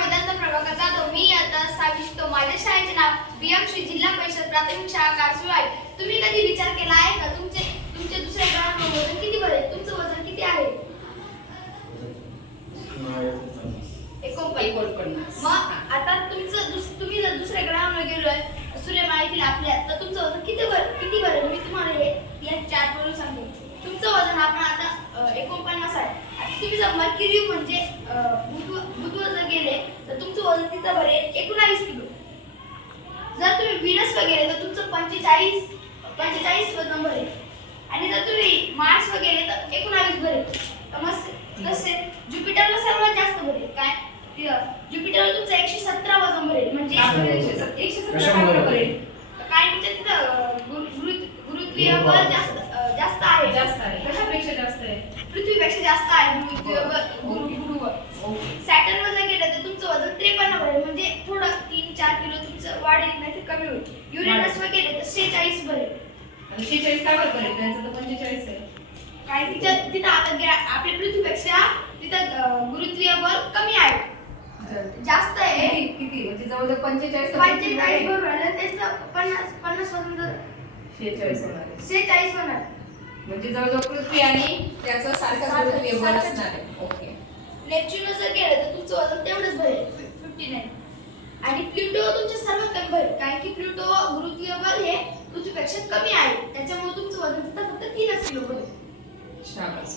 वेदांत प्रभाकर जाधव. मी आता 6वी शिकतो. माझ्या शाळेचे नाव बीएम श्री जिल्हा परिषद प्राथमिक शाळा कारसूळ आहे. तुम्ही कधी विचार केला आहे का तुमचे दुसऱ्या ग्रहांवर वजन किती बरे? तुमचं वजन किती आहे? 49. मग आता तुम्ही जर दुसऱ्या ग्रहांवर गेलोय सूर्यमालेतील आपल्या, तर तुमचं वजन किती बरं? मी तुम्हाला हे या चार्टवरून सांगतो. तुमचं वजन आपण आता 49 आहे. आता तुम्ही जर मर्क्युरी म्हणजे बुधवर जर गेले तर तुमचं वजन तिथं बरे 19 किलो. जर तुम्ही व्हीनसवर गेले तर तुमचं 45 वजन बरे. आणि जर तुम्ही मार्सवर गेले तर 19 बरे. तसे ज्युपिटरला सर्वात जास्त बरे. काय ज्युपिटरवर तुमचं 117 वजन बरे. म्हणजे 117 बरे. काय म्हणजे तिथं गुरुत्वीय बळ जास्त आहे. कशापेक्षा जास्त आहे? पृथ्वीपेक्षा जास्त आहे गुरुवर. सॅटर्नवर जर गेलं तर तुमचं वजन 53 बरे. म्हणजे थोडं 3-4 किलो तुमचं वाढेल नाही तर कमी होईल. युरेनसवर गेले तर 46 बरे. आणि 46 का बरं बरे? त्यांचं तर 45 आहे. काय तिथं आता आपल्या पृथ्वीपेक्षा तिथं गुरुत्वीय बळ कमी आहे, जास्त आहे. किती म्हणजे जवळजवळ 45 बरोबर आहे. त्याचं 50 वजन 46 होणार. 46 होणार. म्हणजे जवळजवळ पृथ्वी आणि त्याचं सारखं गुरुत्वीय बळ असणार आहे. ओके. नेपच्यूनवर जर गेलं तर तुमचं वजन तेवढंच भरेल 59. आणि प्लुटो तुमच्या सर्वात कमी भरेल. कारण की प्लुटो गुरुत्वीय बळ हे पृथ्वीपेक्षा कमी आहे, त्याच्यामुळे तुमचं वजन फक्त 3 किलो भरेल. शाबास.